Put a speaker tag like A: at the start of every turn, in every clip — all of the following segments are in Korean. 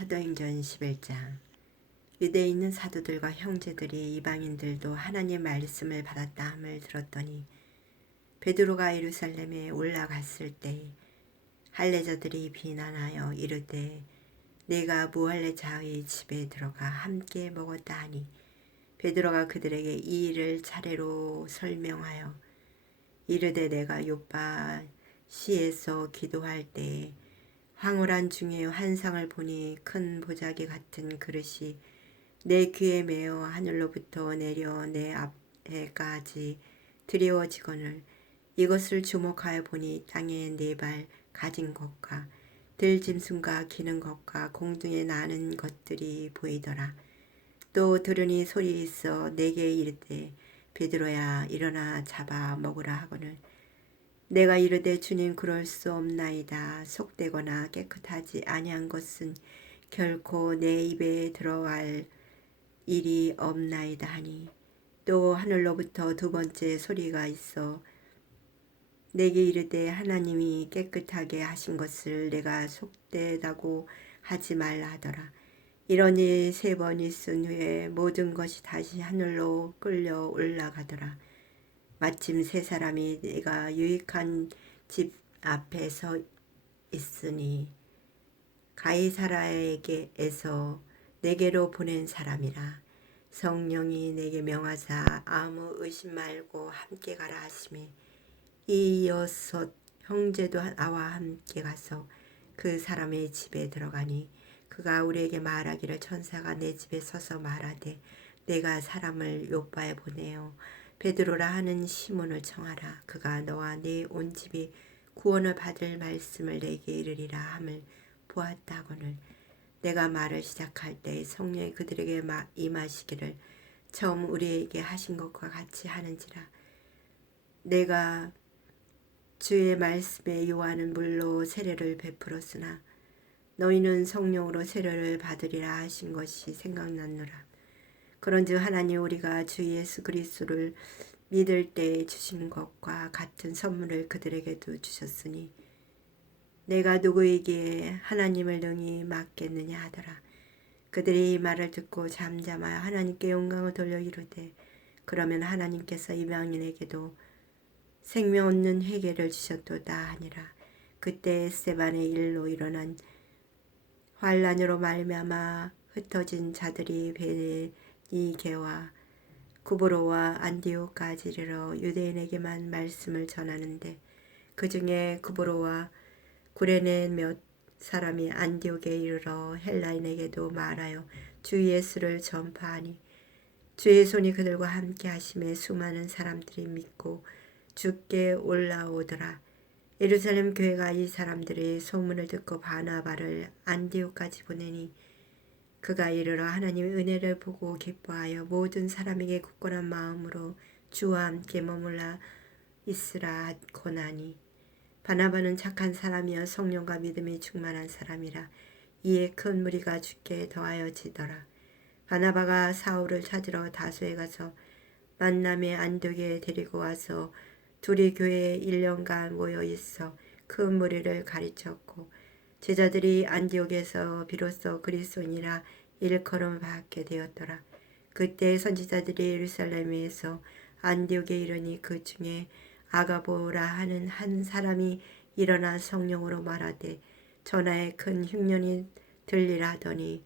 A: 사도행전 11장. 유대에 있는 사도들과 형제들이 이방인들도 하나님 말씀을 받았다 함을 들었더니 베드로가 예루살렘에 올라갔을 때 할례자들이 비난하여 이르되 내가 무할례자의 집에 들어가 함께 먹었다 하니 베드로가 그들에게 이 일을 차례로 설명하여 이르되 내가 요파 시에서 기도할 때에 황홀한 중에 환상을 보니 큰 보자기 같은 그릇이 내 귀에 매어 하늘로부터 내려 내 앞에까지 드리워지거늘 이것을 주목하여 보니 땅에 네발 가진 것과 들짐승과 기는 것과 공중에 나는 것들이 보이더라. 또 들으니 소리 있어 내게 이르되 베드로야 일어나 잡아 먹으라 하거늘 내가 이르되 주님 그럴 수 없나이다. 속되거나 깨끗하지 아니한 것은 결코 내 입에 들어갈 일이 없나이다 하니 또 하늘로부터 두 번째 소리가 있어 내게 이르되 하나님이 깨끗하게 하신 것을 내가 속되다고 하지 말라 하더라. 이러니 세 번 있은 후에 모든 것이 다시 하늘로 끌려 올라가더라. 마침 세 사람이 내가 유익한 집 앞에 서 있으니 가이사라에게에서 내게로 보낸 사람이라. 성령이 내게 명하사 아무 의심 말고 함께 가라 하심에 이 여섯 형제도 나와 함께 가서 그 사람의 집에 들어가니 그가 우리에게 말하기를 천사가 내 집에 서서 말하되 내가 사람을 요바에 보내어 베드로라 하는 시몬을 청하라 그가 너와 네 온 집이 구원을 받을 말씀을 내게 이르리라 함을 보았다 하거늘 내가 말을 시작할 때 성령이 그들에게 임하시기를 처음 우리에게 하신 것과 같이 하는지라 내가 주의 말씀에 요하는 물로 세례를 베풀었으나 너희는 성령으로 세례를 받으리라 하신 것이 생각났노라. 그런즉 하나님 우리가 주 예수 그리스도를 믿을 때 주신 것과 같은 선물을 그들에게도 주셨으니 내가 누구에게 하나님을 능히 맡겠느냐 하더라. 그들이 이 말을 듣고 잠잠하여 하나님께 영광을 돌려 이르되 그러면 하나님께서 이방인에게도 생명 없는 회개를 주셨도다 하니라. 그때 스테반의 일로 일어난 환란으로 말미암아 흩어진 자들이 베 니게와 구브로와 안디오까지 이르러 유대인에게만 말씀을 전하는데 그 중에 구브로와 구레네 몇 사람이 안디옥에 이르러 헬라인에게도 말하여 주 예수를 전파하니 주의 손이 그들과 함께 하심에 수많은 사람들이 믿고 주께 올라오더라. 예루살렘 교회가 이 사람들의 소문을 듣고 바나바를 안디옥까지 보내니 그가 이르러 하나님의 은혜를 보고 기뻐하여 모든 사람에게 굳건한 마음으로 주와 함께 머물라 있으라 고나니 바나바는 착한 사람이여 성령과 믿음이 충만한 사람이라 이에 큰 무리가 죽게 더하여 지더라. 바나바가 사울을 찾으러 다소에 가서 만남의 안독에 데리고 와서 둘이 교회에 1년간 모여 있어 큰 무리를 가르쳤고 제자들이 안디옥에서 비로소 그리스도니라 일컬음 받게 되었더라. 그때 선지자들이 예루살렘에서 안디옥에 이르니 그 중에 아가보라 하는 한 사람이 일어나 성령으로 말하되 전하에 큰 흉년이 들리라 하더니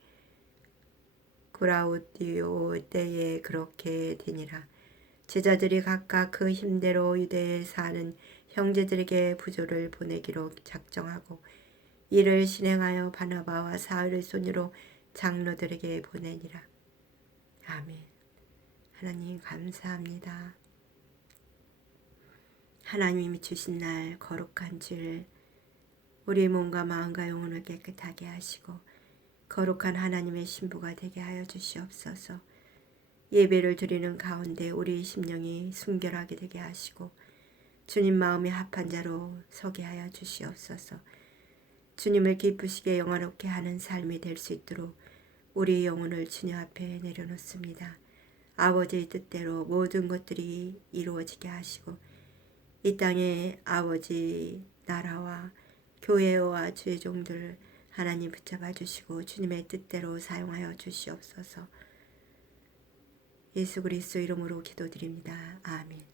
A: 구라우디오 때에 그렇게 되니라. 제자들이 각각 그 힘대로 유대에 사는 형제들에게 부조를 보내기로 작정하고 이를 실행하여 바나바와 사울의 손으로 장로들에게 보내니라. 아멘. 하나님 감사합니다. 하나님이 주신 날 거룩한 주를 우리 몸과 마음과 영혼을 깨끗하게 하시고 거룩한 하나님의 신부가 되게 하여 주시옵소서. 예배를 드리는 가운데 우리 심령이 순결하게 되게 하시고 주님 마음이 합한 자로 서게 하여 주시옵소서. 주님을 기쁘시게 영화롭게 하는 삶이 될 수 있도록 우리 영혼을 주님 앞에 내려놓습니다. 아버지의 뜻대로 모든 것들이 이루어지게 하시고 이 땅에 아버지 나라와 교회와 주의 종들 하나님 붙잡아 주시고 주님의 뜻대로 사용하여 주시옵소서. 예수 그리스도 이름으로 기도드립니다. 아멘.